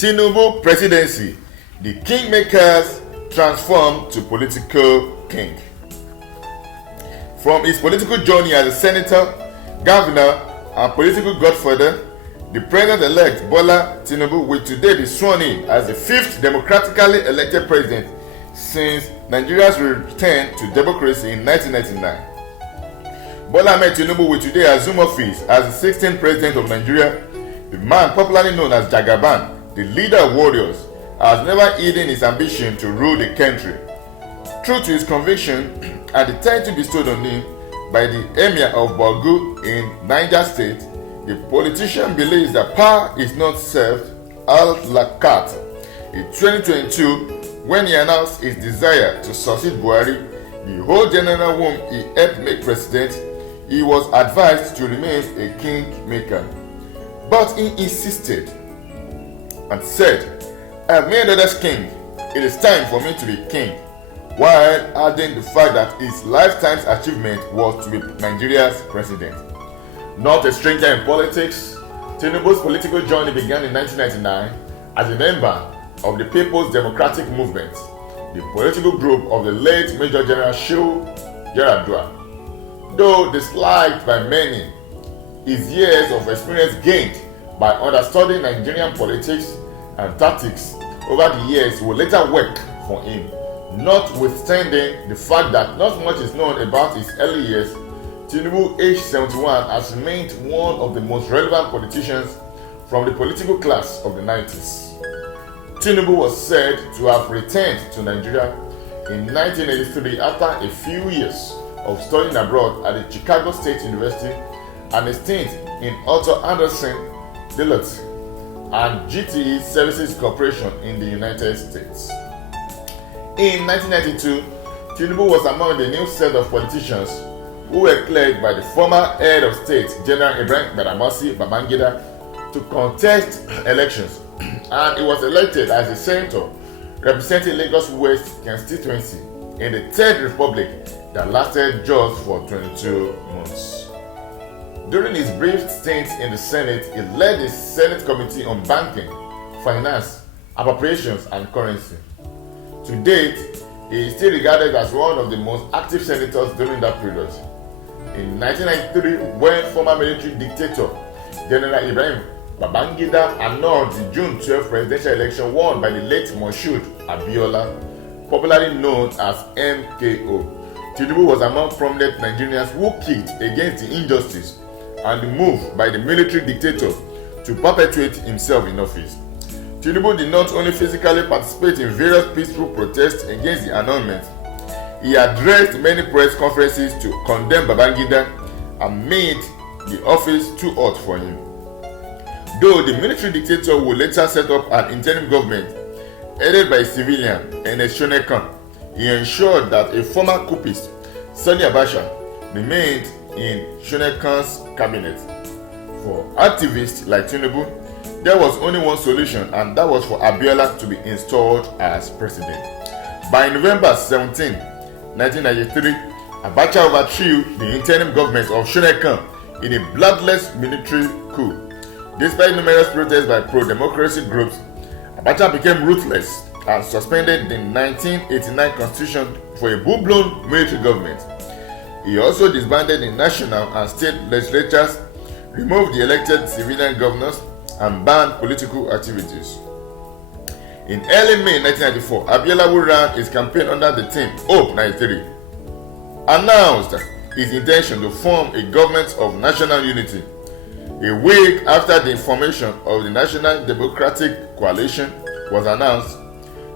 Tinubu presidency, the kingmakers transformed to political king. From his political journey as a senator, governor, and political godfather, the president-elect Bola Tinubu will today be sworn in as the fifth democratically elected president since Nigeria's return to democracy in 1999. Bola Ahmed Tinubu will today assume office as the 16th president of Nigeria. The man popularly known as JAGABAN, the leader of warriors, has never hidden his ambition to rule the country. True to his conviction and the title bestowed on him by the Emir of Bogu in Niger State, the politician believes that power is not served a la carte. In 2022, when he announced his desire to succeed Buhari, the whole general whom he helped make president, he was advised to remain a kingmaker. But he insisted and said, "I have made others king. It is time for me to be king," while adding the fact that his lifetime's achievement was to be Nigeria's president. Not a stranger in politics, Tinubu's political journey began in 1999 as a member of the People's Democratic Movement, the political group of the late Major General Shehu Yaradua. Though disliked by many, his years of experience gained by understanding Nigerian politics and tactics over the years will later work for him, notwithstanding the fact that not much is known about his early years. Tinubu, aged 71, has remained one of the most relevant politicians from the political class of the 90s. Tinubu was said to have returned to Nigeria in 1983 after a few years of studying abroad at the Chicago State University and a stint in Arthur Andersen Deloitte and GTE Services Corporation in the United States. In 1992, Tinubu was among the new set of politicians who were cleared by the former head of state, General Ibrahim Badamasi Babangida, to contest elections, and he was elected as a senator representing Lagos West constituency in the Third Republic that lasted just for 22 months. During his brief stint in the Senate, he led the Senate Committee on Banking, Finance, Appropriations, and Currency. To date, he is still regarded as one of the most active senators during that period. In 1993, when former military dictator General Ibrahim Babangida annulled the June 12 presidential election won by the late Moshood Abiola, popularly known as MKO, Tinubu was among prominent Nigerians who kicked against the injustice and the move by the military dictator to perpetuate himself in office. Tinubu did not only physically participate in various peaceful protests against the annulment, he addressed many press conferences to condemn Babangida and made the office too hot for him. Though the military dictator would later set up an interim government headed by a civilian and a Shonekan, he ensured that a former coupist, Sani Abacha, remained in Shonekan's cabinet. For activists like Tinubu, there was only one solution, and that was for Abiola to be installed as president. By November 17, 1993, Abacha overthrew the interim government of Shonekan in a bloodless military coup. Despite numerous protests by pro-democracy groups, Abacha became ruthless and suspended the 1989 constitution for a full-blown military government. He also disbanded the national and state legislatures, removed the elected civilian governors, and banned political activities. In early May 1994, Abiola, who ran his campaign under the theme Hope 93, announced his intention to form a government of national unity. A week after the formation of the National Democratic Coalition was announced,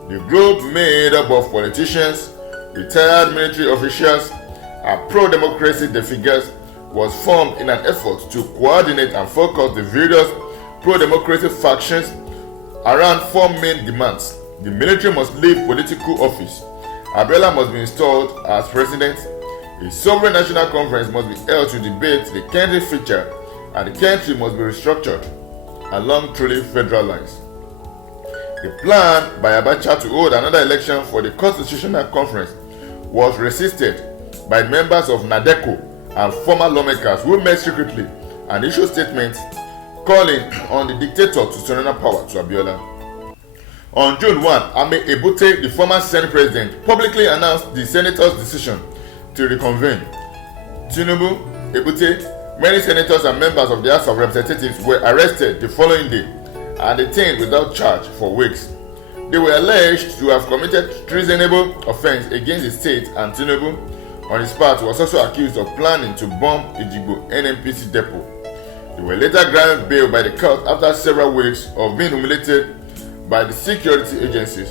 the group made up of politicians, retired military officials, and pro-democracy figures was formed in an effort to coordinate and focus the various pro-democracy factions around four main demands. The military must leave political office, Abiola must be installed as president, a sovereign national conference must be held to debate the country future, and the country must be restructured along truly federal lines. The plan by Abacha to hold another election for the Constitutional Conference was resisted by members of NADECO and former lawmakers who met secretly and issued statements calling on the dictator to surrender power to Abiola. On June 1, Ame Ebute, the former Senate president, publicly announced the senator's decision to reconvene. Tinubu, Ebute, many senators and members of the House of Representatives were arrested the following day and detained without charge for weeks. They were alleged to have committed treasonable offense against the state, and Tinubu, on his part, was also accused of planning to bomb Ejigbo NNPC depot. They were later granted bail by the court after several weeks of being humiliated by the security agencies.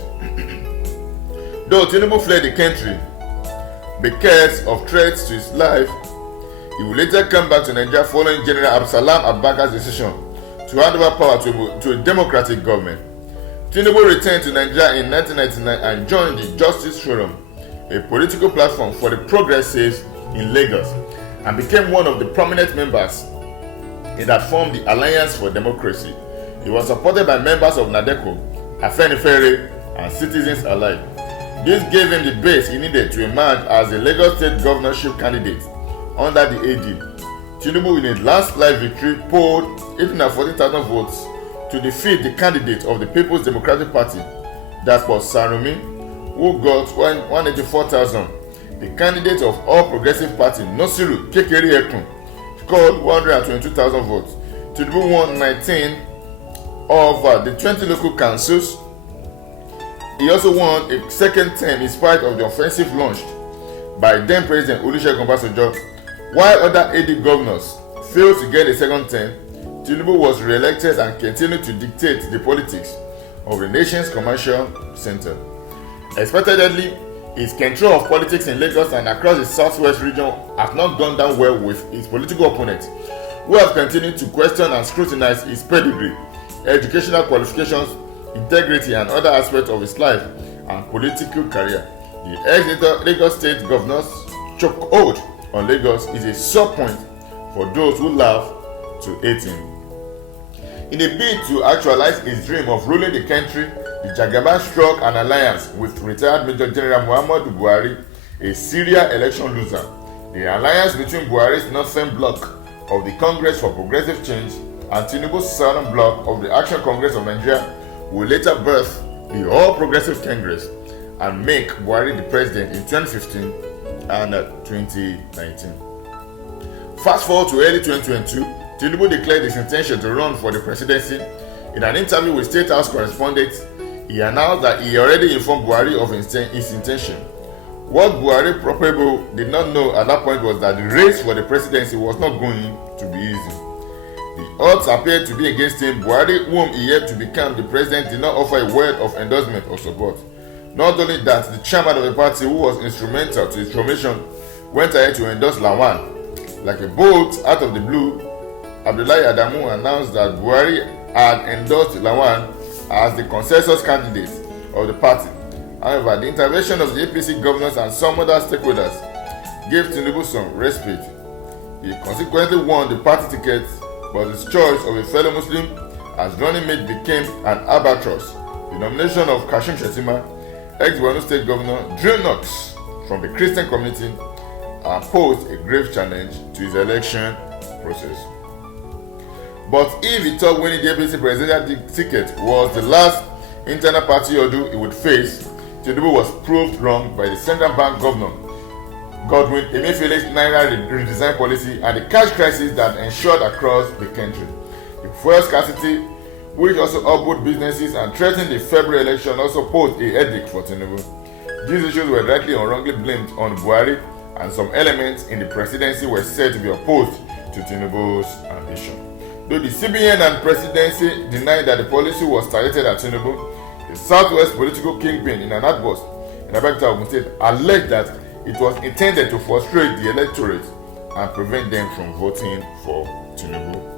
Though Tinubu fled the country because of threats to his life, he would later come back to Nigeria following General Absalam Abacha's decision to hand over power to a democratic government. Tinubu returned to Nigeria in 1999 and joined the Justice Forum, a political platform for the progressives in Lagos, and became one of the prominent members that formed the Alliance for Democracy. He was supported by members of NADECO, Afenifere, and citizens alike. This gave him the base he needed to emerge as a Lagos State governorship candidate under the AD. Tinubu, in a landslide victory, polled 840,000 votes to defeat the candidate of the People's Democratic Party, that was Sarumi, who got 184,000. The candidate of All Progressive Party, Nosiru Kekere Ekun, scored 122,000 votes. Tinubu won 19 of the 20 local councils. He also won a second term in spite of the offensive launched by then President Olusegun Obasanjo. While other AD governors failed to get a second term, Tinubu was re-elected and continued to dictate the politics of the nation's commercial center. Expectedly, his control of politics in Lagos and across the southwest region has not gone down well with his political opponents, who have continued to question and scrutinize his pedigree, educational qualifications, integrity, and other aspects of his life and political career. The ex-Lagos State Governor's chokehold on Lagos is a sore point for those who love to hate him. In a bid to actualize his dream of ruling the country, the Jagaban struck an alliance with retired Major General Muhammadu Buhari, a serial election loser. The alliance between Buhari's northern bloc of the Congress for Progressive Change and Tinubu's southern bloc of the Action Congress of Nigeria will later birth the All Progressive Congress and make Buhari the president in 2015 and 2019. Fast forward to early 2022, Tinubu declared his intention to run for the presidency. In an interview with State House correspondents, he announced that he already informed Buhari of his intention. What Buhari probably did not know at that point was that the race for the presidency was not going to be easy. The odds appeared to be against him. Buhari, whom he had to become the president, did not offer a word of endorsement or support. Not only that, the chairman of the party, who was instrumental to its formation, went ahead to endorse Lawan. Like a bolt out of the blue, Abdullahi Adamu announced that Buhari had endorsed Lawan as the consensus candidate of the party. However, the intervention of the APC governors and some other stakeholders gave Tinubu some respite. He consequently won the party ticket, but his choice of a fellow Muslim as running mate became an albatross. The nomination of Kashim Shettima, ex-Borno State Governor, Drew Knox from the Christian community, posed a grave challenge to his election process. But if he thought winning the APC presidential ticket was the last internal party ordeal he would face, Tinubu was proved wrong by the central bank governor, Godwin Emefiele's Naira redesign policy and the cash crisis that ensured across the country. The fuel scarcity, which also uphold businesses and threatened the February election, also posed a headache for Tinubu. These issues were rightly or wrongly blamed on Buhari, and some elements in the presidency were said to be opposed to Tinubu's ambition. Though the CBN and presidency denied that the policy was targeted at Tinubu, the Southwest political kingpin in an outburst in Abeokuta, Ogun State, alleged that it was intended to frustrate the electorate and prevent them from voting for Tinubu.